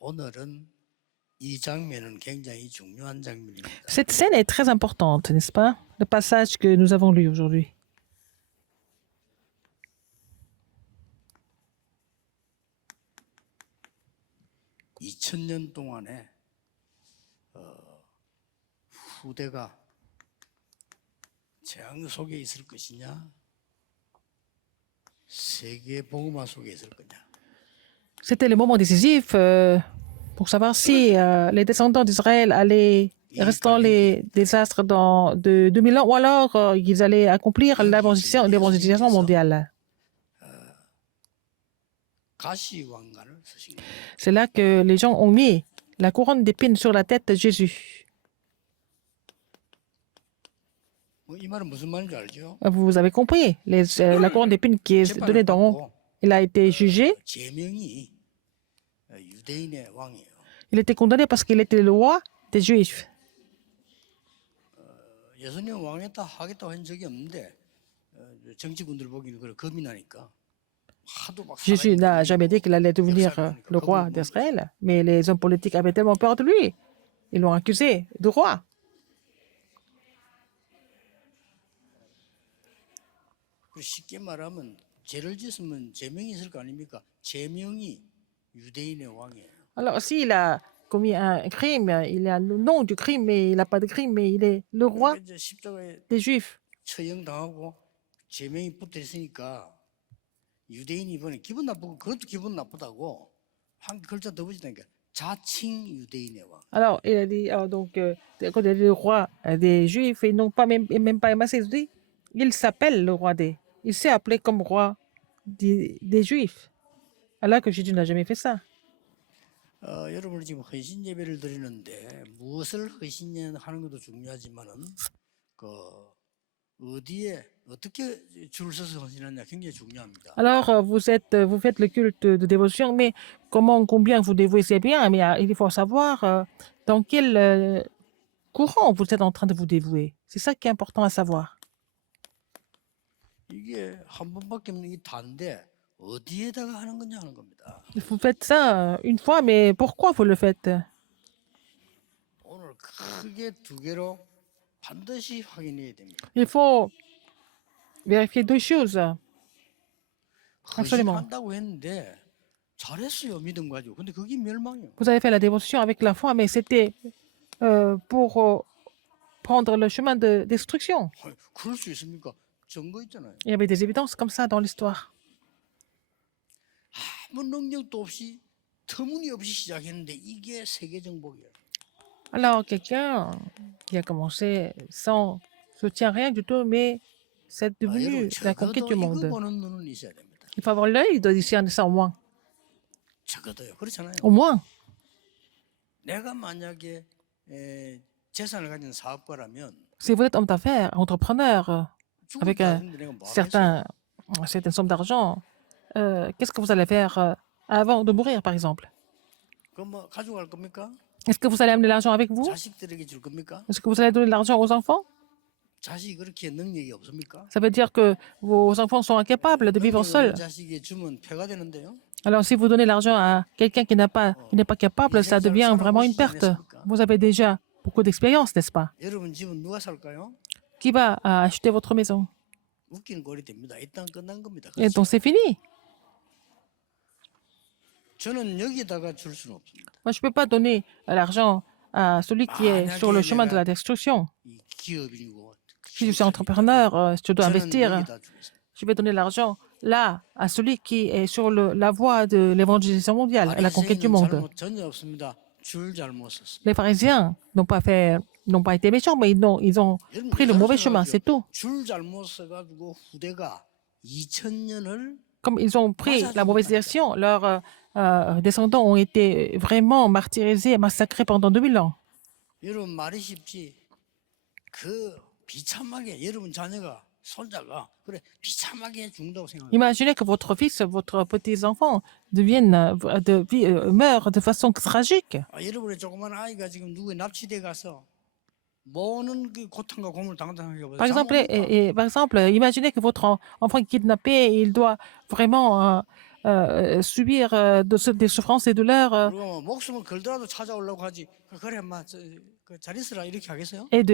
오늘은 이 장면은 굉장히 중요한 장면입니다. Cette scène est très importante, n'est-ce pas? Le passage que nous avons lu aujourd'hui. (2000년) 동안에 후대가 재앙 속에 있을 것이냐, 세계 복음화 속에 있을 거냐. C'était le moment décisif pour savoir si les descendants d'Israël allaient rester dans les désastres de 2000 ans ou alors ils allaient accomplir l'évangélisation mondiale. 가시 왕관을 쓰신 거예요. C'est là que les gens ont mis la couronne d'épines sur la tête de Jésus. 이 말은 무슨 말인지 알죠? Vous avez compris, la couronne d'épines qui est donnée d'en haut, il a été jugé, 제명이 유대인의 왕이에요. il était condamné parce qu'il était le roi des Juifs. 예수님 왕했다 하겠다고 한 적이 없는데 정치군들 보기는 그래 겁이 나니까 하도 막 Jésus n'a jamais dit qu'il allait devenir le roi d'Israël, mais les hommes politiques avaient tellement peur de lui. Ils l'ont accusé de roi. 쉽게 말하면 죄를 짓으면 제명이 있을 거 아닙니까? 제명이 유대인의 왕이에요. Alors, s'il a commis un crime, il a le nom du crime, mais il n'a pas de crime, mais il est le roi 그러니까 이제 십자가에 des Juifs. 처형당하고 제명이 붙어 있으니까 유대인이 이번에 기분 나쁘고 그것도 기분 나쁘다고 한 글자 더 붙이다니까 자칭 유대인의 왕. Alors, il a dit, donc, quand il est le roi des Juifs, ils n'ont pas même pas émassé, il s'appelle le roi des. Il s'est appelé comme roi des Juifs. Alors que Jésus n'a jamais fait ça. 여러분이 지금 헌신 예배를 드리는데 무엇을 헌신하는 것도 중요하지만은 그 어디에 어떻게 줄 서서 헌신하냐 굉장히 중요합니다. Alors, vous faites le culte de dévotion, mais combien vous dévouez, c'est bien, mais il faut savoir dans quel courant vous êtes en train de vous dévouer. C'est ça qui est important à savoir. 이게 한 번밖에 없는 이 단데 어디에다가 하는 거냐 하는 겁니다. Vous faites ça une fois, mais pourquoi vous le faites? 오늘 크게 두 개로 반드시 확인해야 됩니다. Il faut vérifier deux choses. Absolument. 헌신한다고 했는데 잘했어요 믿음 가지고. 근데 그게 멸망이에요. Vous avez fait la dévotion avec la foi, mais c'était pour prendre le chemin de destruction. 그럴 수 있습니까? 증거 있잖아요. Il y avait des évidences comme ça dans l'histoire. 아무 능력도 없이 터무니없이 시작했는데 이게 세계 정복이에요. Alors, quelqu'un qui a commencé sans soutien, rien du tout, mais c'est devenu la conquête du 이거 monde. 보는 눈은 있어야 됩니다. Il faut avoir l'œil de discerner ça au moins. 적어도요. 그렇잖아요. Au moins. 내가 만약에 재산을 가진 사업가라면 Si vous êtes homme d'affaires, entrepreneur, avec certaines sommes d'argent, qu'est-ce que vous allez faire avant de mourir, par exemple? 그럼 뭐 가져갈 겁니까? Est-ce que vous allez amener l'argent avec vous? 자식들에게 줄 겁니까? Est-ce que vous allez donner l'argent aux enfants? 자식이 그렇게 능력이 없습니까? Ça veut dire que vos enfants sont incapables de vivre seuls. 자식이 주면 폐가 되는데요. Alors, si vous donnez l'argent à quelqu'un qui n'est pas capable, ça devient vraiment une perte. Vous avez déjà beaucoup d'expérience, n'est-ce pas? 여러분 집은 누가 살까요? Qui va acheter votre maison? 웃기는 꼴이 됩니다. 일단 끝난 겁니다. Et donc, c'est fini. 저는 여기다가 줄 수는 없습니다. Moi, je ne peux pas donner l'argent à celui qui est sur le chemin de la destruction. 이 기업이고 Si je suis entrepreneur, si je dois 저는 investir, 여기다 주겠습니다. je vais donner l'argent là à celui qui est sur la voie de l'évangélisation mondiale et la conquête du monde. 잘못 전혀 없습니다. 줄 잘못 썼습니다. Les pharisiens n'ont pas été méchants, mais ils ont pris le mauvais chemin, c'est tout. 줄 잘못 써가지고 후대가 2000년을 Comme ils ont pris la mauvaise direction, leurs descendants ont été vraiment martyrisés et massacrés pendant 2000 ans. 여러분 말이 쉽지. 그 비참하게 여러분 자녀가 손자가 그래 비참하게 죽는다고 생각해요. Imaginez que votre fils, votre petits-enfants meurent de façon tragique. 여러분의 조그만 아이가 지금 누구에 납치돼 가서 뭐는 그 고통과 고문을 당당하게 보다. Par exemple, imaginez que votre enfant est kidnappé et il doit vraiment subir des souffrances et douleurs 그리고 목숨을 걸더라도 찾아오려고 하지. 그래, 엄마, 잘 있으라 이렇게 하겠어요? et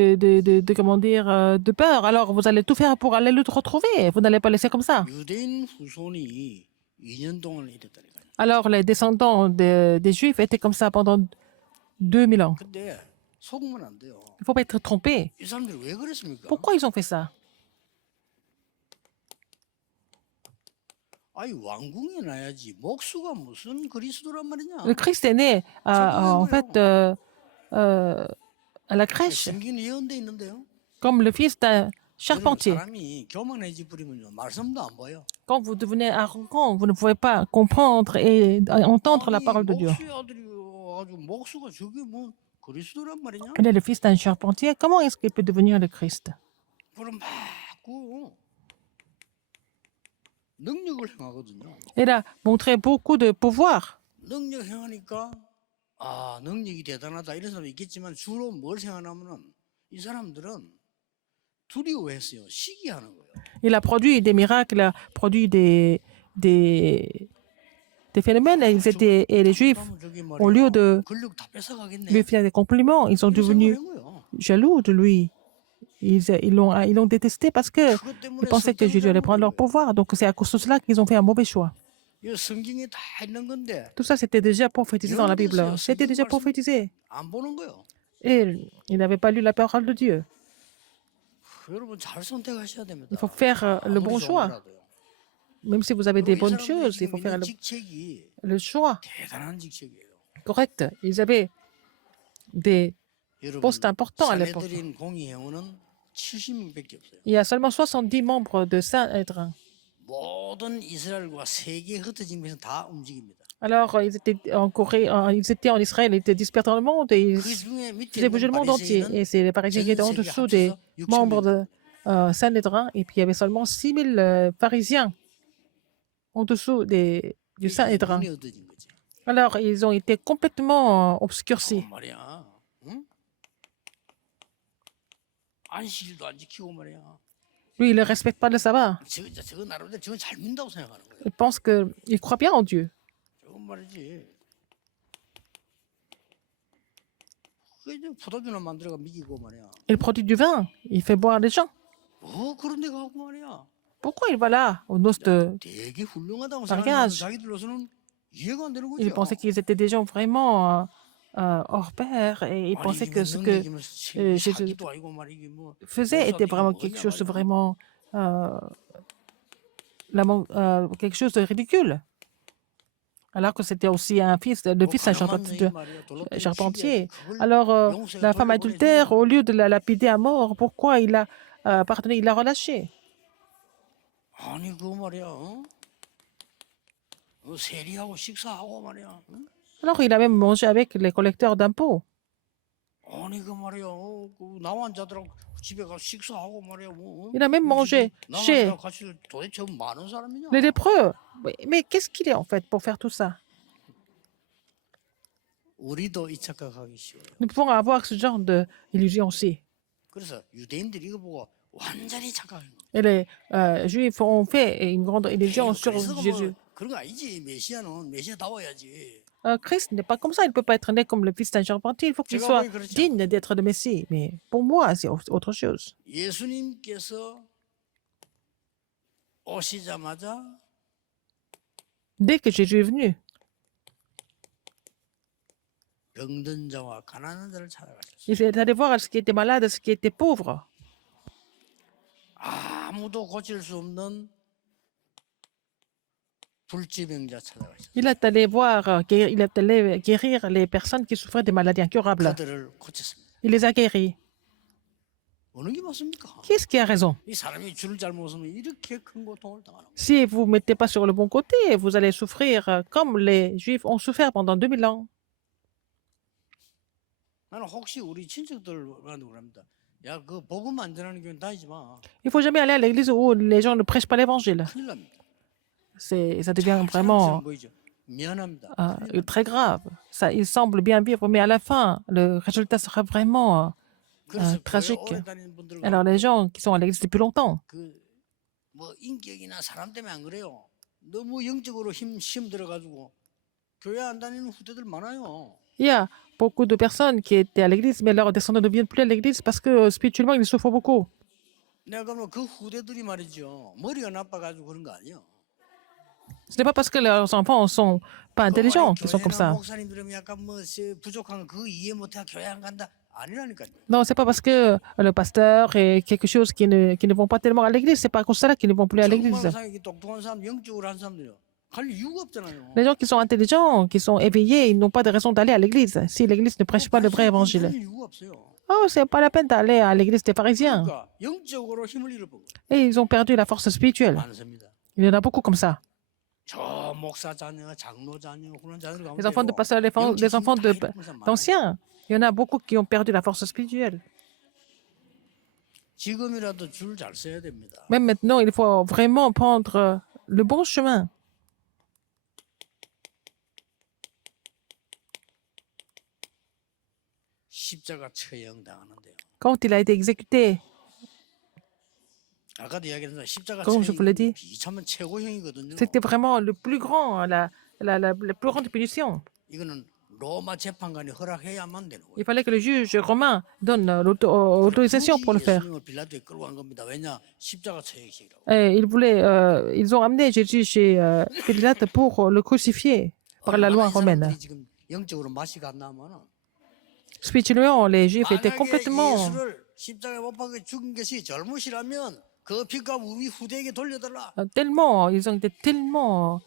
comment dire, de peur. Alors, vous allez tout faire pour aller le retrouver. Vous n'allez pas laisser comme ça. 유대인 후손이 2년 동안 이랬다니까요. Alors, les descendants des Juifs étaient comme ça pendant 2000 ans. 근데 속으면 안 돼요. Il ne faut pas être trompé. 이 사람들이 왜 그랬습니까? Pourquoi ils ont fait ça? 아니 왕궁에 나야지 목수가 무슨 그리스도란 말이냐? Le Christ est né en fait à la crèche, 성경에 예언돼 있는데요. comme le fils d'un 여러분, charpentier. 사람이 교만해지 버리면요 말씀도 안 보여. Quand vous devenez arrogant, vous ne pouvez pas comprendre et entendre la parole de Dieu. 목수의 아들이 와가지고 목수가 저게 뭐 그리스도란 말이냐? Il est le fils d'un charpentier. Comment est-ce qu'il peut devenir le Christ? 그럼 막그 능력을 행하거든요. Il a montré beaucoup de pouvoir. 능력 행하니까 아 능력이 대단하다 이런 사람도 있겠지만 주로 뭘 생각하냐면은 이 사람들은 두려워했어요. 시기하는 거예요. Il a produit des miracles, il a produit des phénomènes. Et les Juifs, au lieu de 권력 다 뺏어가겠네. lui faire des compliments, ils sont 이런 devenus 생각을 한 거예요. jaloux de lui. Ils l'ont détesté parce qu'ils 그것 때문에 pensaient que Jésus allait prendre leur pouvoir. Donc c'est à cause de cela qu'ils ont fait un mauvais choix. 이 성경에 다 있는 건데 Tout ça, c'était déjà prophétisé dans la Bible. C'était déjà prophétisé. 안 보는 거예요. Et ils n'avaient pas lu la parole de Dieu. 여러분 잘 선택하셔야 됩니다. Il faut faire le bon 아무리 좋은 choix. 거라도요. Même si vous avez des 이 bonnes 사람들이 choses, il 지금 faut faire 있는 직책이 le choix 대단한 직책이에요. correct. Ils avaient des 여러분 postes importants à l'époque. 사내들인 공의회원은 70명밖에 없어요. Il y a seulement 70 membres de Saint-Édrin. 모든 이스라엘과 세계에 흩어지면서 다 움직입니다. Alors, ils étaient en Corée, ils étaient en Israël, ils étaient dispersés dans le monde et ils 그 중에 밑에 faisaient bouger le monde entier. Et c'est les Parisiens qui étaient en dessous des membres de Saint-Édrin. Et puis, il y avait seulement 6000 Parisiens en dessous du Saint-Édrin. 눈이 어두워진 거지. Alors, ils ont été complètement obscurcis. 말이야. 응? 안식일도 안 지키고 말이야. Lui, il ne respecte pas le sabbat. 저거 나름대로 저건 잘 믿는다고 생각하는 거예요. Il pense qu'il croit bien en Dieu. 저건 말이지. 그 이제 포도주나 만들어가 미기고 말이야. Il produit du vin. Il fait boire les gens. 그런 데 가고 말이야. Pourquoi il va là, aux noces de... 되게 훌륭하다고 mariage. 생각하는 자기들로서는 이해가 안 되는 거죠. Il pensait qu'ils étaient des gens vraiment hors pair et il pensait que ce que Jésus faisait était vraiment quelque chose de vraiment quelque chose de ridicule. Alors que c'était aussi le fils d'un charpentier. Alors la femme adultère, au lieu de la lapider à mort, pourquoi il a pardonné, il l'a relâché? 아니 그거 말이야. 세리하고 식사하고 말이야. Alors il a même mangé avec les collecteurs d'impôts. 아니 그 말이야. 그 나만 자들하고 집에 가서 식사하고 말이야. Il a même mangé chez 같이 도대체 많은 사람이냐? les lépreux. Mais qu'est-ce qu'il est en fait pour faire tout ça? 우리도 이 착각하기 쉬워요. Nous pouvons avoir ce genre d'illusion aussi. 그래서 유대인들이 이거 보고 완전히 착각한 거예요. Et les Juifs ont fait une grande illusion sur Jésus. 그런 거 아니지. 메시아는 메시아다워야지. Christ n'est pas comme ça. Il ne peut pas être né comme le fils d'un charpentier. Il faut qu'il soit digne d'être le Messie. Mais pour moi, c'est autre chose. 예수님께서 오시자마자 Dès que Jésus est venu, 병든 자와 가난한 자를 찾아가셨어요. il est allé voir ce qui était malade, ce qui était pauvre. 아무도 고칠 수 없는 불치병자 찾아가셨어요. Il est allé voir, il est allé guérir les personnes qui souffraient des maladies incurables. 그들을 고쳤습니다. Il les a guéris. 어느 게 맞습니까? Qui est-ce qui a raison? 이 사람이 줄을 잘못 서면 이렇게 큰 고통을 당하는 거예요. Si vous ne mettez pas sur le bon côté, vous allez souffrir comme les Juifs ont souffert pendant 2000 ans. 나는 혹시 우리 친척들한테 그럽니다. 야, 그 복음 안 전하는 교회 다니지 마. Il ne faut jamais aller à l'église où les gens ne prêchent pas l'évangile. 큰일 납니다. Ça devient vraiment 보이죠? 미안합니다. très grave. Ça, il semble bien vivre, mais à la fin, le résultat sera vraiment 그래서 교회 tragique. 오래 다니는 분들과 Alors, les gens qui sont à l'église depuis longtemps, 그뭐 인격이나 사람 때문에 안 그래요. 너무 영적으로 힘 들어가지고 교회 안 다니는 후대들 많아요. Il y a beaucoup de personnes qui étaient à l'église, mais leurs descendants ne viennent plus à l'église parce que spirituellement, ils souffrent beaucoup. 내가 그러면 그 후대들이 말이죠. 머리가 나빠가지고 그런 거 아니에요. Ce n'est pas parce que leurs enfants ne sont pas intelligents qu'ils sont comme 교회나 ça. 목사님들은 약간 뭐 부족한 거 그거 이해 못해 교회 안 간다 아니라니까요. Non, c'est pas parce que le pasteur est quelque chose qui ne vont pas tellement à l'église. C'est pas à cause de cela qu'ils ne vont plus à l'église. 정말 상이 똑똑한 사람, 영적으로 한 사람들요. 갈 이유가 없잖아요. Les gens qui sont intelligents, qui sont éveillés, ils n'ont pas de raison d'aller à l'église si l'église ne prêche pas le vrai évangile. 갈 이유가 없어요. Oh, c'est pas la peine d'aller à l'église des pharisiens. 그러니까 영적으로 힘을 잃어버려. Et ils ont perdu la force spirituelle. 많습니다. Il y en a beaucoup comme ça. 저 목사 자녀, 장로 자녀, 그런 자녀들 가면 Les enfants de pasteurs, les enfants d'anciens, il y en a beaucoup qui ont perdu la force spirituelle. 지금이라도 줄 잘 써야 됩니다. Même maintenant, il faut vraiment prendre le bon chemin. 십자가 처형 당하는데요. Quand il a été exécuté, 아까도 이야기했는데 십자가 Comme je vous l'ai 처형이 dit, 비참한 최고형이거든요. c'était vraiment le plus grand, la plus grande punition. 이거는 로마 재판관이 허락해야만 되는 거예요. Il fallait que le juge romain donne l'autorisation pour le faire. 예수님을 빌라도에 끌고 간 겁니다. 왜냐? 십자가 처형식이라고. Et ils ont amené Jésus chez Pilate pour le crucifier par la loi 얼마나 이 romaine. 사람들이 지금 영적으로 맛이 갔나면은 Spirituellement, les Juifs étaient 만약에 complètement... 예수를 십자가에 못 박아 죽인 것이 잘못이라면 그 핏값 우리 후대에게 돌려달라. tellement, ils ont été tellement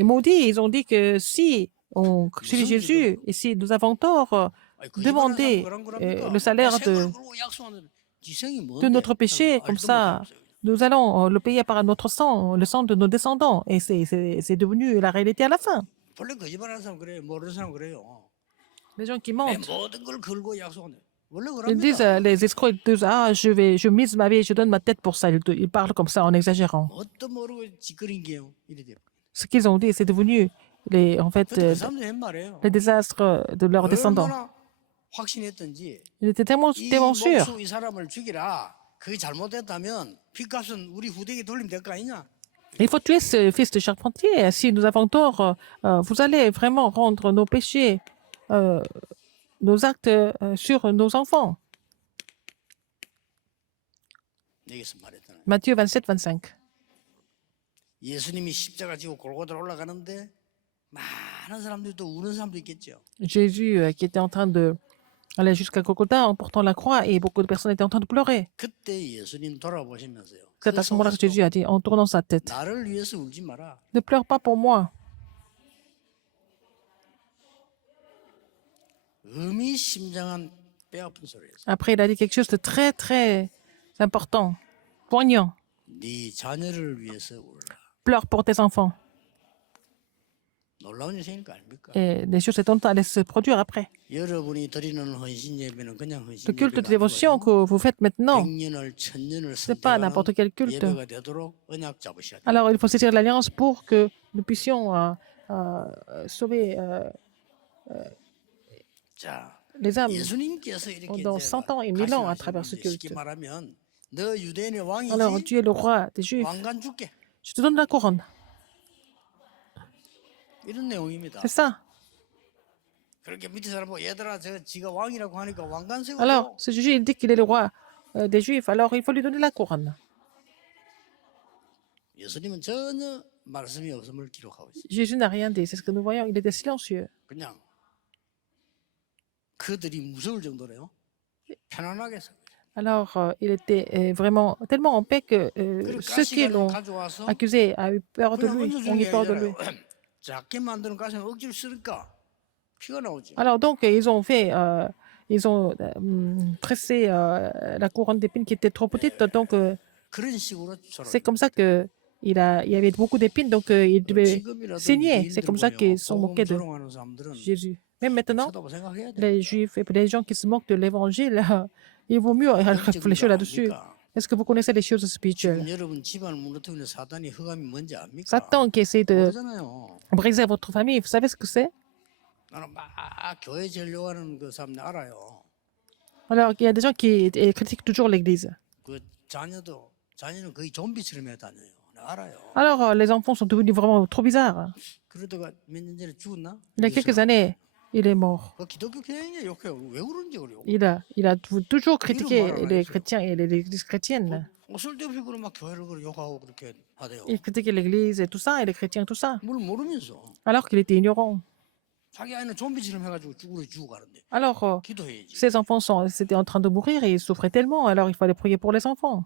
maudits. Ils ont dit que si on crucifie Jésus et si nous avons tort, 아니, 거짓말하는 demandez 사람 그러니까 le salaire 내 생각을 de 그러고 약속하는 지성이 de 뭔데? notre péché, comme ça, nous allons le payer par notre sang, le sang de nos descendants. Et c'est devenu la réalité à la fin. 원래 거짓말하는 사람 그래요. 모르는 사람 그래요. Les gens qui 내 mentent, 모든 걸 걸고 약속하네. 원래 ils disent, 그럽니다. les escrocs, ils disent, ah, je mise ma vie, je donne ma tête pour ça. Ils parlent comme ça en exagérant. 뭣도 모르고 짓거린 게요. 이래 돼요. Ce qu'ils ont dit, c'est devenu, en fait, 그 사람들이 한 말이에요. les désastres de leurs descendants. 얼마나 확신했던지 Ils étaient tellement sûrs. 이 사람을 죽이라. 그게 잘못됐다면 핏값은 우리 후대에게 돌리면 될 거 아니냐? Il faut tuer ce fils de charpentier. Si nous avons tort, vous allez vraiment rendre nos péchés, nos actes sur nos enfants. 여기서 말했잖아요. Matthieu 27, 25. 예수님이 십자가 지고 골고다로 올라가는데 많은 사람들이 또 우는 사람도 있겠죠. Jésus qui était en train de aller jusqu'à Golgotha en portant la croix et beaucoup de personnes étaient en train de pleurer. 그때 예수님 돌아보시면서요. C'est à ce moment-là que Jésus a dit en tournant sa tête, 나를 위해서 울지 마라. ne pleure pas pour moi. 의미심장한 뼈아픈 소리였어요. Après, il a dit quelque chose de très, très important, poignant. 네 자녀를 위해서 울라. Pleure pour tes enfants. 놀라운 일이니까 아닙니까? Et les choses étonnantes allaient se produire après. 여러분이 드리는 헌신 예배는 그냥 Le 헌신 culte de 예배가 dévotion 아니고요. que vous faites maintenant, 100년을 1000년을 ce n'est pas n'importe quel culte. 예배가 되도록 언약 잡으셔야 돼요. Alors, il faut saisir l'alliance pour que nous puissions sauver 자, les âmes 예수님께서 이렇게 pendant 100 ans et 1000 ans à travers ce 쉽게 culte. 말하면 너 유대인의 Alors, 왕이지 tu es le roi des Juifs. 왕관 줄게. Je te donne la couronne. 이런 내용입니다. C'est ça. 그렇게 밑에 사람 보고 얘들아 저 지가 왕이라고 하니까 왕관 Alors, 세우고 ce Jésus, il dit qu'il est le roi des Juifs. Alors, il faut lui donner la couronne. 예수님은 전혀 말씀이 없음을 기록하고 있어요. Jésus n'a rien dit. C'est ce que nous voyons. Il était silencieux. 그냥 그들이 무서울 정도로요. 편안하게 서. Alors, il était vraiment tellement en paix que 그리고 ceux qui l'ont 가져와서 accusé a eu peur de 그냥 lui, 얹어주는 ont eu 게 peur de lui. 아니잖아요. 작게 만드는 가시는 억지로 쓰니까 피가 나오죠. Alors donc, ils ont fait, ils ont tressé la couronne d'épines qui était trop petite. Donc, 그런 식으로 c'est comme ça que il y avait beaucoup d'épines, donc il devait 지금이라도 saigner. C'est comme ça 유대인들 qu'ils sont 보여. moqués de 조롱하는 사람들은 Jésus. Même maintenant, 쳐다보 생각해야 돼. les Juifs et les gens qui se moquent de l'Évangile, il vaut mieux réfléchir là-dessus. Est-ce que vous connaissez les choses spirituelles? 지금 여러분 집안을 무너뜨리는 사단이 흑암이 뭔지 압니까? Satan qui essaie de 모르잖아요. briser votre famille, vous savez ce que c'est? 나는 막 교회 전려하는 그 사람 알아요. Alors, il y a des gens qui critiquent toujours l'Église. 그 자녀는 거의 좀비처럼 해 다녀요. 알아요. Alors, les enfants sont devenus vraiment trop bizarres. 그러다가 몇 년 전에 죽었나? Il y a quelques années, il est mort. 그 기독교 교회에 욕해요. 왜 그런지 그래요. Il a toujours critiqué les chrétiens et l'église chrétienne. 쓸데없이 그런 막 교회를 그렇게 욕하고 그렇게 하대요. Il critiquait l'église et tout ça, et les chrétiens, tout ça, 뭘 모르면서 alors qu'il était ignorant. 자기 아이는 좀비처럼 해가지고 죽고 가는데 Alors, 기도해야지. ces enfants c'était en train de mourir et ils souffraient tellement, alors il fallait prier pour les enfants.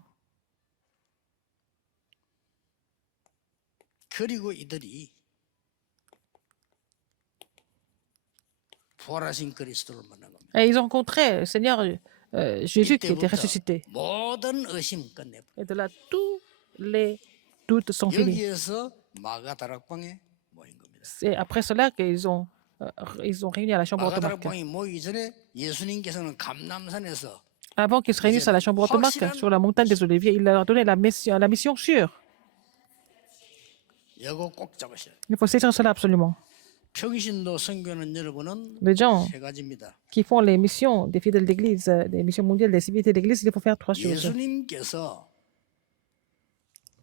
그리고 이들이 부활하신 그리스도를 만난 겁니다. Et ils ont rencontré le Seigneur Jésus qui était 이때부터 ressuscité. 모든 의심 끝내. Et de là, tous les doutes sont finis. 여기에서 마가다락방에 모인 겁니다. C'est après cela qu'ils ont réuni à la chambre haute de Marc. 마가다락방에 모이기 전에 예수님께서는 감남산에서 Avant qu'ils se réunissent à la chambre haute de Marc, sur la montagne des Oliviers, il leur a donné la mission sûre. 이거 꼭 잡으셔야 돼요. Il faut saisir cela absolument. 평신도 선교는 여러분은 Les gens 세 가지입니다. qui font les missions des fidèles d'église, des missions mondiales, des civilités d'église, il faut faire trois choses. 예수님께서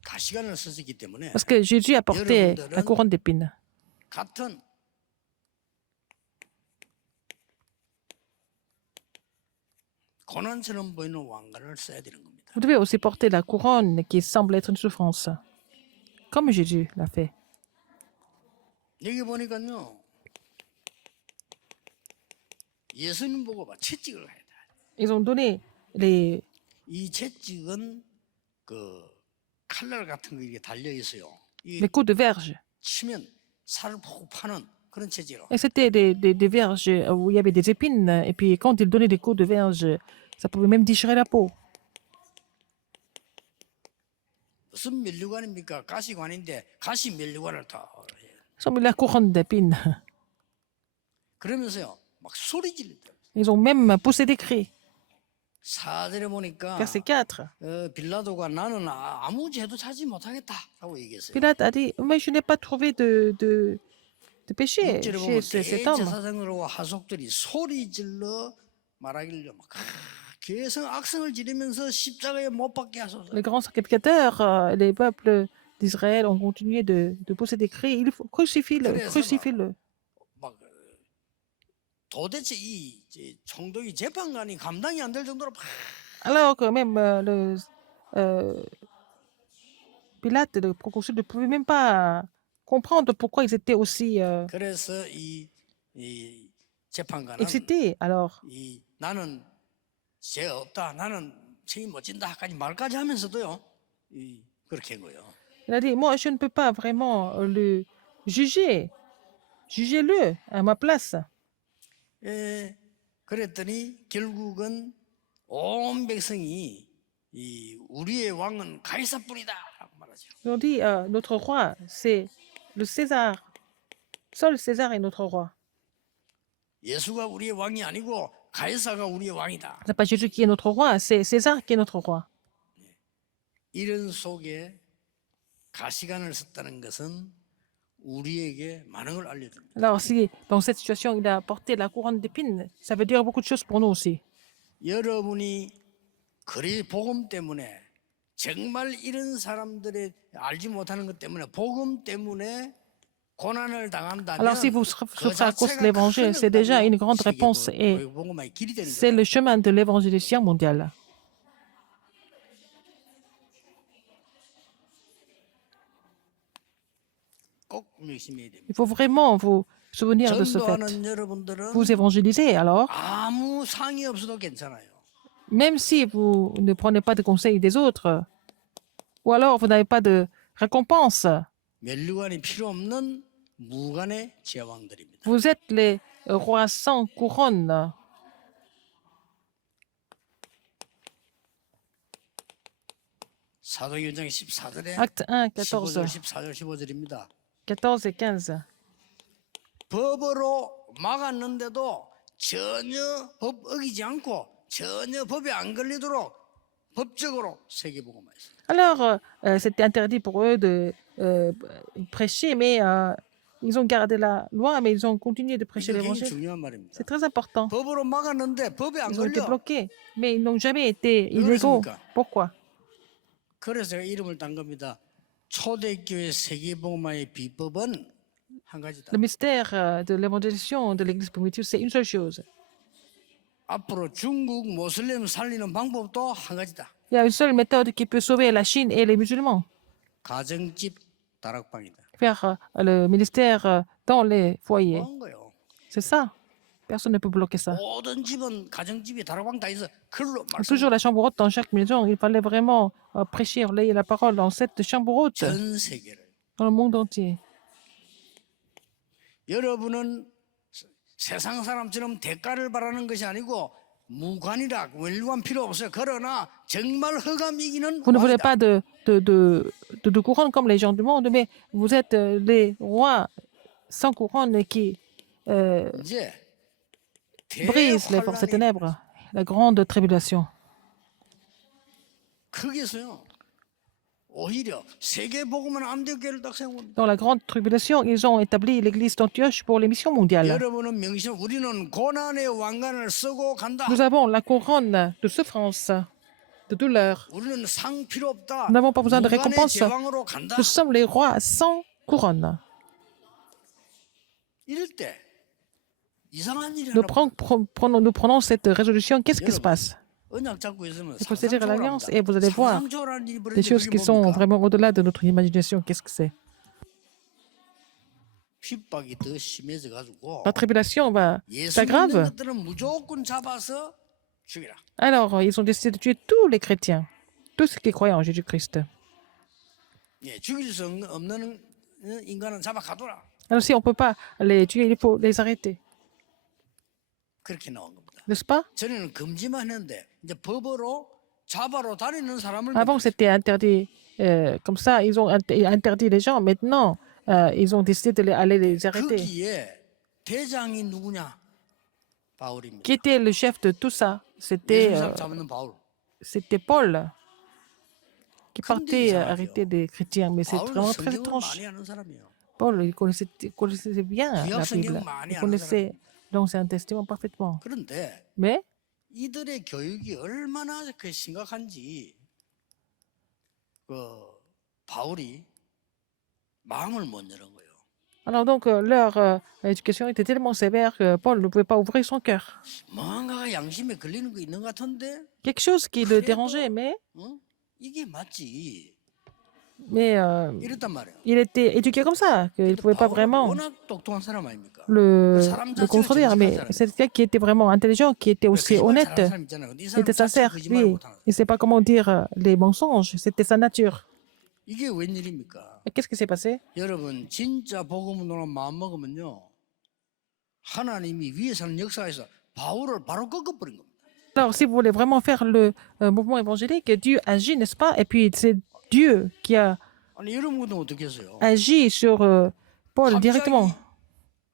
가시관을 쓰셨기 때문에 Parce que Jésus a porté la couronne d'épines. 같은 고난처럼 보이는 왕관을 써야 되는 겁니다. Vous devez aussi porter la couronne qui semble être une souffrance, comme Jésus l'a fait. 여기 보니까요, 예수님 보고 막 채찍을 해야 돼. Ils ont donné les, 이 채찍은 그 칼날 같은 거 이렇게 달려 있어요. 이 les coups de verge. 치면 살을 푹 파는 그런 채찍이라. Et c'était des verges où il y avait des épines. Et puis quand ils donnaient des coups de verge, ça pouvait même déchirer la peau. 무슨 면류관입니까? 가시관인데 가시 면류관을 다 해요. Ils ont mis la couronne d'épines. 그러면서요, 막 소리 지르더라고요. Ils ont même poussé des cris. 4절에 보니까 Verset 4. 빌라도가 나는 아무 죄도 찾지 못하겠다 하고 얘기했어요. Pilate a dit, mais je n'ai pas trouvé de péché 6절에 chez 보면 cet homme. 대제사장으로 하속들이 소리 질러 말하기를 막 괴성 악성을 지르면서 십자가에 못 박게 하소서. Les grands sacrificateurs, les peuples d'Israël ont continué de pousser des cris. Il faut crucifie-le, crucifie-le. 막 도대체 이 총독이 재판관이 감당이 안 될 정도로 막 Alors que même Pilate, le proconsul, ne pouvait même pas comprendre pourquoi ils étaient aussi 그래서 이 재판관은 excités. Alors, 이 나는 죄 없다, 나는 책임 못 진다까지 말까지 하면서도요, 그렇게 한 거예요. il a dit, moi, je ne peux pas vraiment le juger. Jugez-le à ma place. 그랬더니 결국은 온 백성이 우리의 왕은 가이사뿐이다라고 말하죠. Ils ont dit, notre roi, c'est le César. Seul César est notre roi. 예수가 우리의 왕이 아니고 가이사가 우리의 왕이다. Ce n'est pas Jésus qui est notre roi, c'est César qui est notre roi. 이런 속에 가시관을 썼다는 것은 우리에게 많은 걸 알려줍니다. Alors, si dans cette situation, il a porté la couronne d'épines, ça veut dire beaucoup de choses pour nous aussi. 여러분이 그리 복음 때문에 정말 이런 사람들의 알지 못하는 것 때문에 복음 때문에 고난을 당한다면 Alors, si vous 그 souffrez à cause de 자체가 l'évangile, c'est déjà une grande 세계 réponse et 복음의 길이 되는 c'est 거예요. le chemin de l'évangélisation mondiale. 꼭 열심히 해야 됩니다. Il faut vraiment vous souvenir de ce fait. 전도하는 여러분들은 Vous évangélisez alors, 아무 상이 없어도 괜찮아요. même si vous ne prenez pas de conseils des autres, ou alors vous n'avez pas de récompense, 멸류관이 필요 없는 무관의 제왕들입니다. vous êtes les rois sans couronne. 사도행전 14절에 Acte 1, 15절, 14, 14절, 15절입니다. 14 et 15. 법으로 막았는데도 전혀 법 어기지 않고 전혀 법에 안 걸리도록 법적으로 세계복음화했어요. Alors, c'était interdit pour eux de prêcher, mais ils ont gardé la loi, mais ils ont continué de prêcher 이거 굉장히 l'évangile. 중요한 말입니다. C'est très important. 법으로 막았는데 법에 안 Ils ont été 걸려. bloqués, mais ils n'ont jamais été 왜 illégaux. 그랬습니까? Pourquoi? 그래서 제가 이름을 딴 겁니다. 초대교회 세계복음화의 비법은 한 가지다. Le mystère de l'évangélisation de l'Église primitive, c'est une seule chose. 앞으로 중국 모슬렘 살리는 방법도 한 가지다. Il y a une seule méthode qui peut sauver la Chine et les musulmans. 가정집 다락방이다. Faire le ministère dans les foyers. 뭐한 거요? C'est ça. Personne ne peut bloquer ça. 모든 집은 가정집이 다락방 다 있어. 글로 말씀. Toujours la chambre haute dans chaque maison. Il fallait vraiment prêcher, relayer la parole dans cette chambre haute, 전 세계를. dans le monde entier. 여러분은 세상 사람처럼 대가를 바라는 것이 아니고 무관이라 원리관 필요 없어요. 그러나 정말 허감 이기는 Vous ne voulez 왕이다. pas de couronne comme les gens du monde, mais vous êtes les rois sans couronne qui 이제 brisent les forces des 대환란이 ténèbres, la grande tribulation. 거기서요. 오히려 세계 복음은 암대교회를 딱 세운. Dans la grande tribulation, ils ont établi l'église d'Antioche pour les missions mondiales. 여러분은 명심 우리는 고난의 왕관을 쓰고 간다. Nous avons la couronne de souffrance, de douleur. 우리는 상 필요 없다. Nous n'avons pas besoin de 무관의 récompense. 제왕으로 간다. Nous sommes les rois sans couronne. 이럴 때 이상한 일이 Nous 하나. nous prenons cette résolution. Qu'est-ce qui se passe? 언약 잡고 있으면 Il faut saisir l'alliance et vous allez voir 상상초월한 일이 des 벌어지는데 choses 그게 qui sont 뭡니까? vraiment au-delà de notre imagination. Qu'est-ce que c'est? 핍박이 더 심해져 가지고 La tribulation va 예수 믿는 s'aggrave. 것들은 무조건 잡아서 죽이라. Alors, ils ont décidé de tuer tous les chrétiens, tous ceux qui croyaient en Jésus-Christ. 예, 죽일 수 없는 인간은 잡아 가둬라. Alors, si on ne peut pas les tuer, il faut les arrêter. 그렇게 나온 겁니다. N'est-ce pas? 전에는 금지만 했는데 이제 법으로 잡아로 다니는 사람을 Avant, c'était interdit comme ça. Ils ont interdit les gens. Maintenant, ils ont décidé d'aller les arrêter. 거기에 대장이 누구냐? 바울입니다. Qui était le chef de tout ça? C'était 예수님 잡는 바울. c'était Paul qui 근데 partait 이상하죠. arrêter des chrétiens. Mais c'est 바울은 vraiment très 성경을 étrange. 많이 아는 사람이에요. Paul, il connaissait bien la Bible. Il connaissait l'Ancien Testament parfaitement. 그런데 Mais 이들의 교육이 얼마나 그 심각한지 그 바울이 마음을 못 여는 거예요. alors donc leur éducation était tellement sévère que Paul ne pouvait pas ouvrir son cœur. 뭔가가 양심에 걸리는 거 있는 것 같은데, Quelque chose qui le dérangeait, 어? 이게 맞지? mais 이랬단 말이에요. il était éduqué comme ça, qu'il ne pouvait pas 바울은 vraiment 워낙 똑똑한 사람 아닙니까? le contredire. Mais c'est quelqu'un qui était vraiment intelligent, qui était aussi 거짓말 honnête, 잘하는 사람 있잖아요. 근데 이 qui 사람 était 자체 sincère. 거짓말 Lui, 못하는. il ne sait pas comment dire les mensonges. C'était sa nature. 이게 웬일입니까? Et qu'est-ce qui s'est passé? 여러분 진짜 복음으로 마음 먹으면요, 하나님이 위에서는 역사에서 바울을 바로 꺾어버린 겁니다. Alors, si vous voulez vraiment faire le mouvement évangélique, Dieu agit, n'est-ce pas? Et puis, c'est Dieu qui a 아니 여러분도 어떻게 했어요? agi sur Paul directement.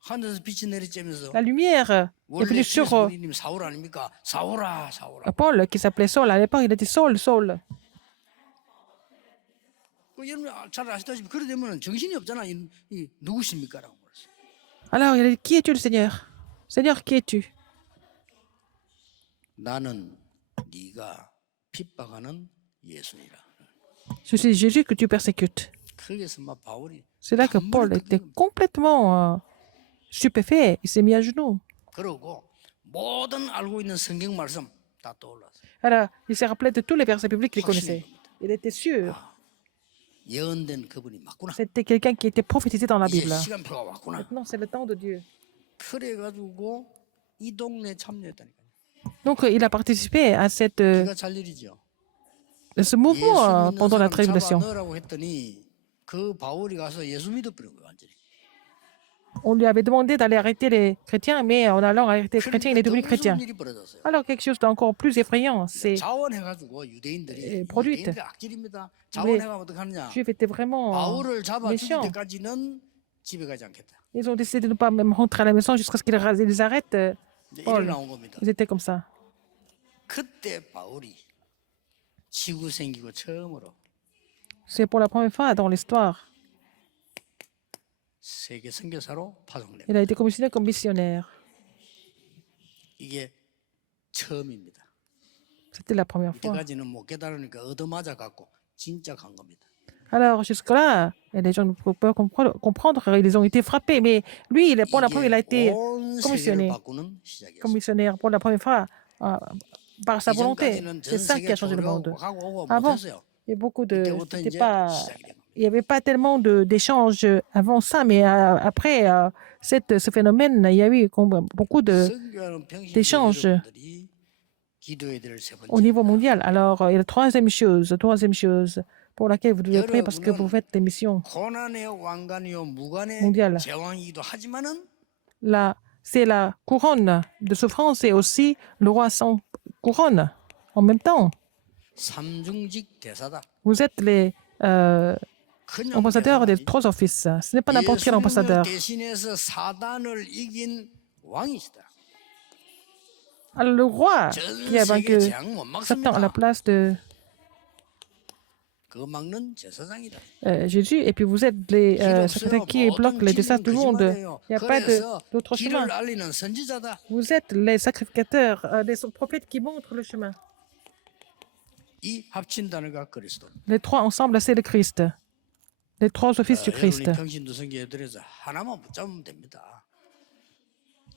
하늘에서 빛이 내리쬐면서 La lumière est 원래 venue sur 우리님 사울 아닙니까? 사울아 사울아. Paul, qui s'appelait Saul. À l'époque, il était Saul, Saul. 그 여러분 잘 아시다시피 그래 되면 정신이 없잖아. 이 누구십니까라고 그랬어. Alors, il a dit, qui es-tu, le Seigneur? Seigneur, qui es-tu? 나는 네가 핍박하는 예수니라. Je suis Jésus que tu persécutes. 거기서 막 바울이 C'est là que Paul était complètement stupéfait. Il s'est mis à genoux. 그러고 모든 알고 있는 성경 말씀 다 떠올랐어. Alors, il s'est rappelé de tous les versets bibliques qu'il connaissait. Il était sûr. 예언된 그분이 맞구나. C'était quelqu'un qui était prophétisé dans la 이제 Bible. 시간표가 왔구나. Maintenant, c'est le temps de Dieu. 그래가지고 이 동네 참여했다니까. Donc, il a participé à 기가 찰 일이죠. ce mouvement 예수 믿는 pendant la 사람 tribulation. 잡아 넣으라고 했더니 그 바울이 가서 예수 믿어버린 거예요 완전히. On lui avait demandé d'aller arrêter les chrétiens, mais en allant arrêter les chrétiens, il est devenu 더 chrétien. 무서운 일이 벌어졌어요. Alors, quelque chose d'encore plus effrayant, c'est 자원해가지고 유대인들이 produite. 유대인들이 악질입니다. 자원해가 어떡하느냐? les Juifs étaient vraiment 바울을 잡아 죽일 méchants. 때까지는 집에 가지 않겠다. Ils ont décidé de ne pas même rentrer à la maison jusqu'à ce qu'ils les arrêtent. 이제 Paul. 이래 나온 겁니다. Ils étaient comme ça. 그때 바울이 지구 생기고 처음으로 C'est pour la première fois dans l'histoire. 세계 선교사로 파송됩니다. Il a été commissionné comme missionnaire. 이게 처음입니다. C'était la première fois. 이때까지는 못 깨달으니까 얻어맞아 갖고 진짜 간 겁니다. Alors, jusque-là, les gens ne peuvent pas comprendre, ils ont été frappés. Mais lui, pour la première, il a 이게 été 온 세계를 commissionné, 바꾸는 시작이었어요. commissionnaire pour la première fois euh, par sa volonté. 이전까지는 C'est 전 ça qui 세계 a changé le 교류하고 monde. 가고 오고 Avant, 못했어요. il y a beaucoup de, 이때부터 c'était 이제 pas, 시작이 된 겁니다. il n'y avait pas tellement d'échanges avant ça, mais après ce phénomène, il y a eu beaucoup 성교하는 평신도 d'échanges 여러분들이 기도해야 될 세 au niveau 번째입니다. mondial. Alors, il y a la troisième chose pour laquelle vous devez prier parce que vous faites des missions 고난의 왕관이요 무관의 mondiales. 제왕이기도 하지만은 Là, c'est la couronne de souffrance et aussi le roi sans couronne en même temps. 삼중직 대사다. Vous êtes les 그냥 ambassadeurs des 대사가 trois offices. Ce n'est pas n'importe quel 예수님을 ambassadeur. 대신해서 사단을 이긴 왕이시다. Alors, le roi 전 qui a 세계 vaincu 재앙 못 Satan à la 막습니다. place de 그 막는 제사장이다. Jésus, et puis vous êtes les 길 secrétaires 없어요. qui bloquent 모든 les desseins 길은 du monde. 거짓말이에요. Il n'y a pas 그래서 d'autre chemin. 길을 알리는 선지자다. Vous êtes les sacrificateurs, les prophètes qui montrent le chemin. 이 합친 단어가 그리스도. Les trois ensemble, c'est le Christ. Les trois offices du Christ. 여러분이 평신도 성교회들에서 하나만 붙잡으면 됩니다.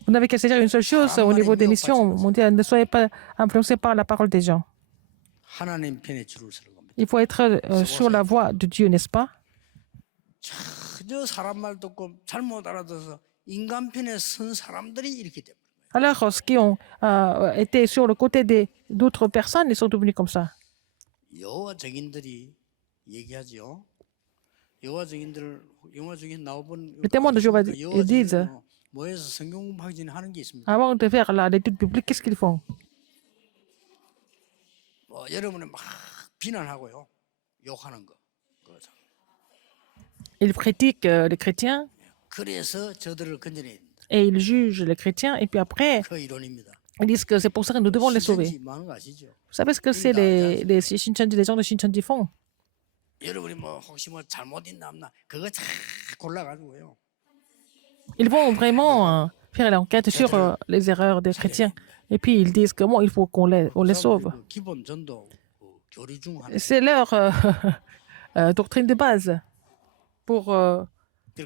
Vous n'avez qu'à saisir une seule chose au niveau des missions mondiales. Ne soyez pas influencés par la parole des gens. 하나님 편에 줄을 서는 겁니다. Il faut être sur la voie de Dieu, n'est-ce pas? 전혀 사람 말 듣고 잘못 알아들어서 인간 편에 선 사람들이 이렇게 돼요. Alors, ceux qui ont été sur le côté d'autres personnes, ils sont devenus comme ça. 여호와 증인들이 얘기하죠. 여호와 증인 나와본 Les témoins de Jéhovah disent, 모여서 성경 공부하긴 하는 게 있습니다. avant de faire l'étude biblique, qu'est-ce qu'ils font? 뭐 여러분이 막 비난하고요, 욕하는 거. 그거죠. Ils critiquent les chrétiens 그래서 저들을 건져내야 된다. et ils jugent les chrétiens. Et puis après, 그 이론입니다. ils disent que c'est pour ça que nous devons les sauver. 신천지 많은 거 아시죠? Vous savez ce que c'est les Shincheonji, les gens de Shincheonji font? 여러분이 뭐 혹시 뭐 잘못 있나 없나 그거 잘 골라가지고요. Ils vont vraiment faire l'enquête sur les erreurs des chrétiens. Et puis ils disent comment il faut qu'on les sauve. 그 기본 전도 그 교리 중 하나. C'est leur doctrine de base pour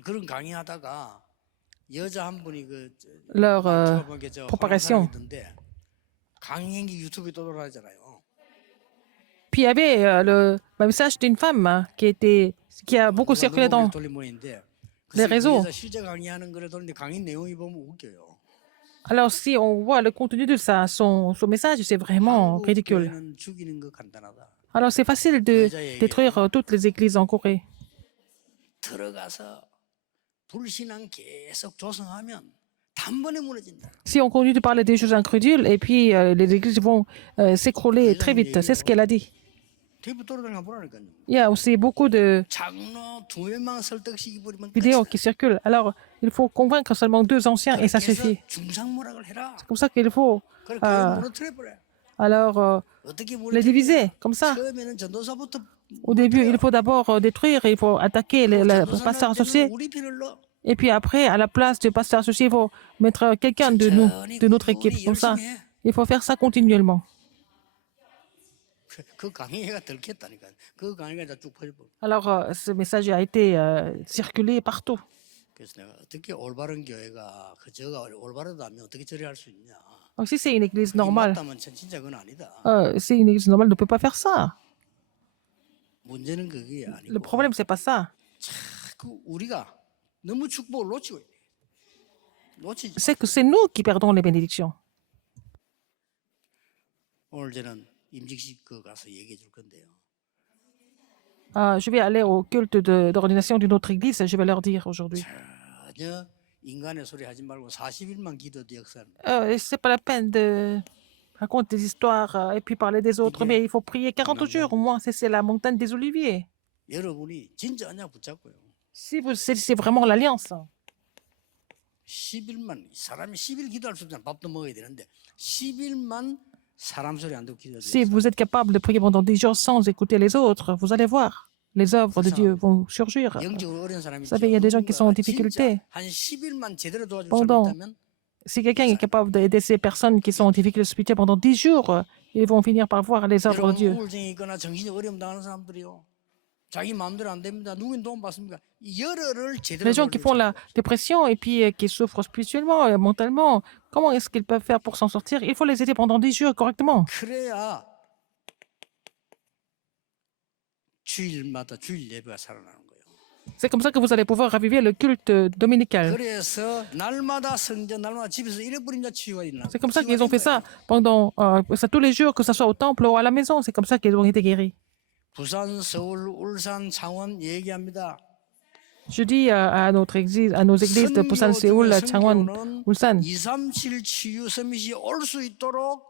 그런 강의하다가 여자 한 분이 그 leur propagation. propagation. 강행기 유튜브에 떠돌아다니잖아요. Puis il y avait le message d'une femme qui a beaucoup circulé dans les réseaux. 실제 강의하는 거를 돌리는데 강의 내용이 보면 웃겨요. Alors si on voit le contenu de ça, son message, c'est vraiment 한국 ridicule. 교회는 죽이는 거 간단하다. Alors c'est facile de détruire toutes les églises en Corée. 들어가서 불신앙 계속 조성하면 단번에 무너진다. Si on continue de parler des choses incrédules, et puis les églises vont s'écrouler très vite. C'est ce qu'elle a dit. TV 돌아다니는 거 보라니까요. Il y a aussi beaucoup de 장로 두 명만 설득시키 버리면 vidéos qui circulent. Alors, il faut convaincre seulement 2 anciens et ça suffit. 중상모락을 해라. C'est pour ça qu'il faut 그래 교회 무너뜨려 버려. alors 어떻게 les diviser comme ça. 처음에는 전도사부터 Au début, il faut d'abord détruire, il faut attaquer les pasteurs associés. 우리 편을 넣어. Et puis après, à la place du pasteur associé, il faut mettre quelqu'un de nous, de notre équipe. Comme ça, il faut faire ça continuellement. 그 강의가 들켰다니까. 그 강의가 이제 쭉 퍼져버려. Alors, ce message a été circulé partout. 그래서 내가 어떻게 올바른 교회가 저가 올바르다면 어떻게 저리할 수 있냐. Donc, si c'est une église 이게 normale, 맞다면 진짜 그건 아니다. si une église normale ne peut pas faire ça. 문제는 그게 Le 아니고 problème, c'est pas ça. 자꾸 우리가 너무 축복을 놓치고 있네. 놓치지. C'est que c'est nous qui perdons les bénédictions. 오늘 저는 임직식 그 가서 얘기해 줄 건데요. Je vais aller au culte d'ordination d'une autre église. Je vais leur dire aujourd'hui. 전혀 인간의 소리 하지 말고 40일만 기도도 역사는 C'est pas la peine de raconter des histoires et puis parler des autres, mais il faut prier 40 jours au moins. C'est la montagne des Oliviers. 여러분이 진짜 언약 붙잡고요. Si vous saisissez vraiment l'alliance, 10일만 사람이 10일 기도할 수 없잖아. 밥도 먹어야 되는데 10일만 사람 소리 안 듣고 기도해야 si vous êtes capable de prier pendant 10 jours sans écouter les autres, vous allez voir, les œuvres de Dieu vont surgir. 영적으로 어려운 사람이 Vous savez, il y a des gens qui sont en 진짜 difficulté. 한 10일만 제대로 도와줄 Pendant- 사람 있다면 Si quelqu'un est capable d'aider ces personnes qui sont en difficulté spirituelle pendant 10 jours, ils vont finir par voir les œuvres de 여러분 Dieu. 우울증이 있거나 정신이 어려움 당하는 사람들이요. 자기 마음대로 안 됩니다. 누구인 도움 받습니까? 이 열어를 제대로 Les gens qui font la dépression et puis qui souffrent spirituellement et mentalement, comment est-ce qu'ils peuvent faire pour s'en sortir? Il faut les aider pendant 10 jours correctement. 그래야 주일마다 주일 예배가 살아나는 거예요. C'est comme ça que vous allez pouvoir raviver le culte dominical. 그래서 날마다 성전, 날마다 집에서 잃어버린 자 치유가 있나? C'est comme ça qu'ils ont fait ça pendant ça, tous les jours, que ce soit au temple ou à la maison. C'est comme ça qu'ils ont été guéris. 부산, 서울, 울산, 창원 얘기합니다. Je dis à notre église, à nos églises de Busan, Séoul, Changwon, Ulsan, 237 치유 서밋이 올 수 있도록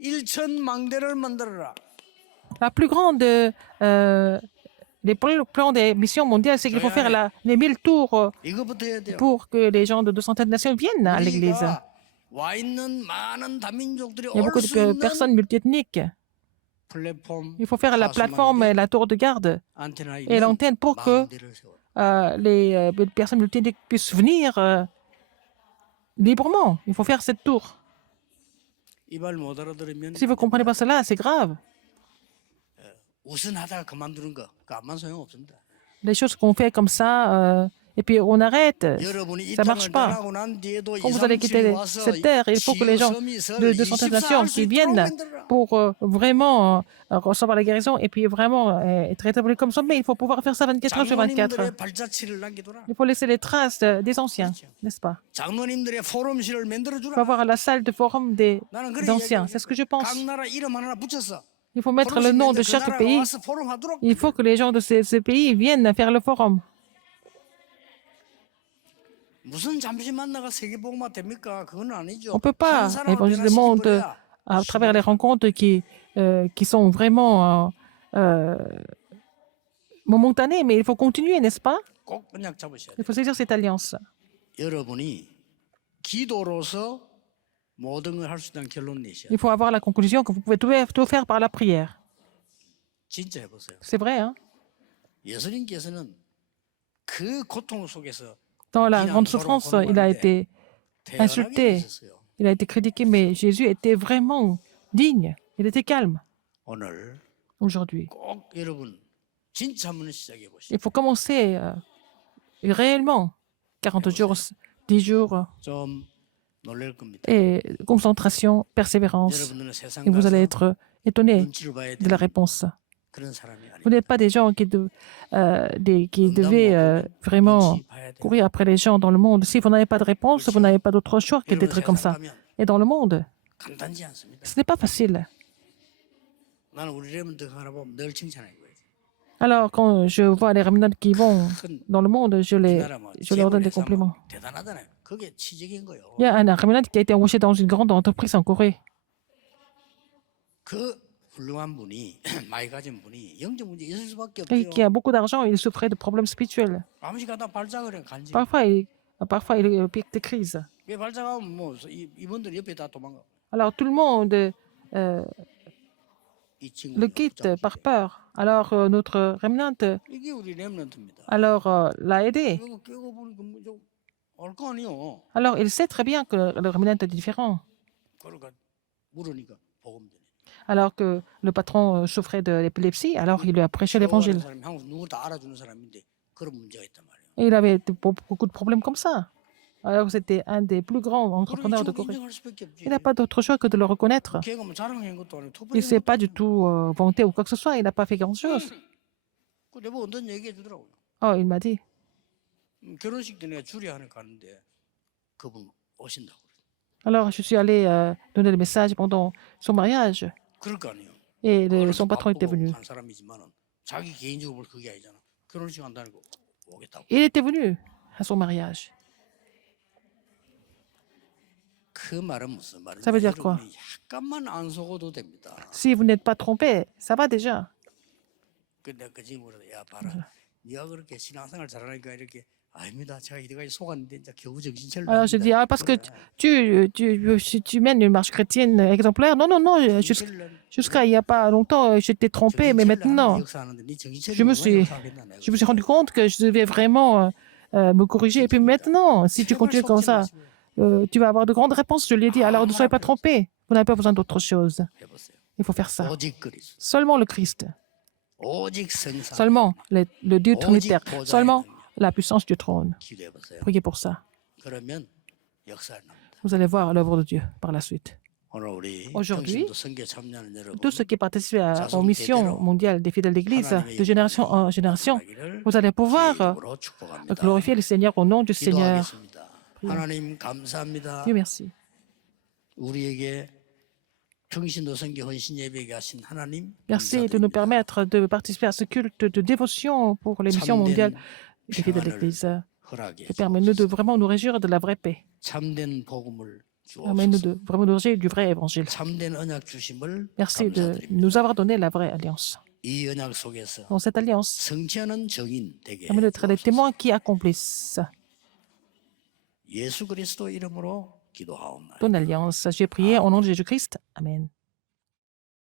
1천 망대를 만들어라. la plus grande, les plans des missions mondiales, c'est qu'il faut faire les 1000 tours 이거부터 해야 돼요. pour que les gens de 200 nations viennent à l'église. 우리가 와 있는 많은 다민족들이 Il y a 올 beaucoup 수 de 있는 personnes multiethniques. 플랫폼, Il faut faire la plateforme et la tour de garde 안테나 et 있는 l'antenne pour que 망대를 세워. les personnes multiethniques puissent venir librement. Il faut faire cette tour. 이 말 못 알아들으면 Si vous ne comprenez pas cela, c'est grave. 우선하다가 그만두는 거, 그 아무 소용 없습니다. Les choses qu'on fait comme ça, et puis on arrête, 여러분이 이 ça ne marche 땅을 pas. 떠나고 난 뒤에도 Quand vous allez quitter cette terre, il faut que les gens de 200 nations qui viennent pour vraiment recevoir la guérison et puis vraiment être établis comme ça. Mais il faut pouvoir faire ça 24 heures sur 24. 장로님들의 발자취를 남기둬라. Il faut laisser les traces des anciens, n'est-ce pas? 장로님들의 포럼실을 Il faut 만들어주라. avoir la salle de forum des 나는 그래 anciens. C'est ce que je pense. 각 나라 이름 하나 붙였어. Il faut mettre le nom de chaque pays. 와서 포럼하도록. Il faut que les gens de ces pays viennent faire le forum. 무슨 잠시 만나가 세계복음화 됩니까? 그건 아니죠. On ne peut pas 한 사람을 évangéliser le monde 변화시켜버려야 à travers les rencontres qui sont vraiment momentanées, mais il faut continuer, n'est-ce pas? 꼭 언약 잡으셔야 Il 돼요. faut saisir cette alliance. 여러분이 기도로서 모든 걸 할 수 있다는 결론 내셔야 돼요. Il faut avoir la conclusion que vous pouvez tout faire par la prière. 진짜 해보세요. C'est vrai, hein? 예수님께서는 그 고통 속에서 Dans la grande souffrance, il a été 태연하게 insulté, 있었어요. il a été critiqué, mais Jésus était vraiment digne. Il était calme 오늘 aujourd'hui. 꼭 여러분 진짜 한번 시작해 보시죠. Il faut commencer réellement 40 jours, 10 jours, 좀 놀랄 겁니다. et concentration, persévérance. 여러분들은 세상 Et vous allez 가서 être étonné 눈치를 봐야 de la 되는 réponse. 그런 사람이 Vous 아닙니다. n'êtes pas des gens qui devaient vraiment 눈치 봐야 돼요. courir après les gens dans le monde. Si vous n'avez pas de réponse, vous n'avez pas d'autre choix que 여러분 d'être comme ça. 세상 가면 Et dans le monde, 간단지 않습니다. ce n'est pas facile. 나는 우리 레몬드 하나 보면 늘 칭찬해 거예요. Alors, quand je vois les remnants qui vont 큰 dans le monde, je leur donne des compliments. 대단하잖아요. 그게 치적인 거예요. Il y a un remnant qui a été embauché dans une grande entreprise en Corée. 그 훌륭한 분이 많이 가진 분이 영적 문제 있을 수밖에 Et qui 없어요. a beaucoup d'argent, il souffrait de problèmes spirituels. 아무리 가다 발작을 해 간지. Parfois, il pique des crises. 왜 발작하면 뭐 이분들 옆에 다 도망가. Alors, tout le monde 이 친구 le quitte par peur. Alors, notre remnant 이게 우리 렘넌트입니다. alors, l'a aidé. 이거 깨고 보니까 뭐좀알거 아니요. Alors, il sait très bien que le remnant est différent. 그러니까 물으니까 복음 전해. Alors que le patron souffrait de l'épilepsie, alors il lui a prêché l'évangile. 사람이 한국 누구 다 알아주는 사람인데 그런 문제가 있단 말이에요. Et il avait beaucoup de problèmes comme ça. Alors c'était un des plus grands 그러니 entrepreneurs de 지금 Corée. 인정할 수밖에 없지. Il n'a pas d'autre choix que de le reconnaître. 걔가 뭐 자랑한 것도 아니고 Il ne s'est 토플 pas du tout vanté ou quoi que ce soit. Il n'a pas fait grand-chose. 그 내가 언제 얘기해 주더라고요. Oh, il m'a dit. 결혼식 때 내가 줄이 하나 가는데 그분 오신다고. Alors je suis allé donner le message pendant son mariage. 그럴 거 아니에요. Et son patron était venu. 한 사람이지만은 자기 개인적으로 볼 그게 아니잖아. 결혼식 한다는 거 오겠다고. Il était venu à son mariage. 그 말은 무슨 말이냐? Ça veut dire quoi? 여러분이 약간만 안 속어도 됩니다. Si vous n'êtes pas trompé, ça va déjà. 근데 그 친구로 야 봐라. 네가 그렇게 신앙생활 잘하니까 이렇게 아닙니다. 제가 이때까지 속았는데 이제 겨우 정신 차려. Alors je dis, ah, parce que si tu mènes une marche chrétienne exemplaire, non, non, non, jusqu'à il n'y a pas longtemps, j'étais trompé, mais maintenant, je me suis rendu compte que je devais vraiment me corriger. Et puis maintenant, si tu continues comme ça, tu vas avoir de grandes réponses. Je lui ai dit, alors ne soyez pas trompés. Vous n'avez pas besoin d'autre chose. Il faut faire ça. 오직 그리스도. Seulement le Christ. 오직 성사 Seulement le Dieu trinitaire. 보좌의 Seulement 능력. la puissance du trône. 기도해 보세요. Priez pour ça. 그러면 역사를 납니다. Vous allez voir l'œuvre de Dieu par la suite. 오늘 우리 Aujourd'hui, 평신도 선교 참여하는 여러분 Tous ceux qui participent aux missions mondiales des fidèles d'Église, de génération en génération, vous allez pouvoir 이름으로 축복합니다. glorifier le Seigneur au nom du Seigneur. 기도하겠습니다. 하나님 감사합니다. Dieu merci. 우리에게 평신도 선교 헌신 예배에 하신 하나님 Merci de nous permettre de participer à ce culte de dévotion pour les missions mondiales des fidèles d'Église. 허락해 Permets-nous de vraiment nous réjouir de la vraie paix. 참된 복음을 Permets-nous 주옵소서. de vraiment nous réjouir du vrai évangile. 참된 언약 주심을 Merci de 감사드립니다. nous avoir donné la vraie alliance. 이 언약 속에서 Dans cette alliance, 성취하는 증인 되게 permet d'être les 주옵소서. témoins qui accomplissent 예수 그리스도 이름으로 기도하옵나이다. ton alliance. J'ai prié au nom de Jésus-Christ. Amen.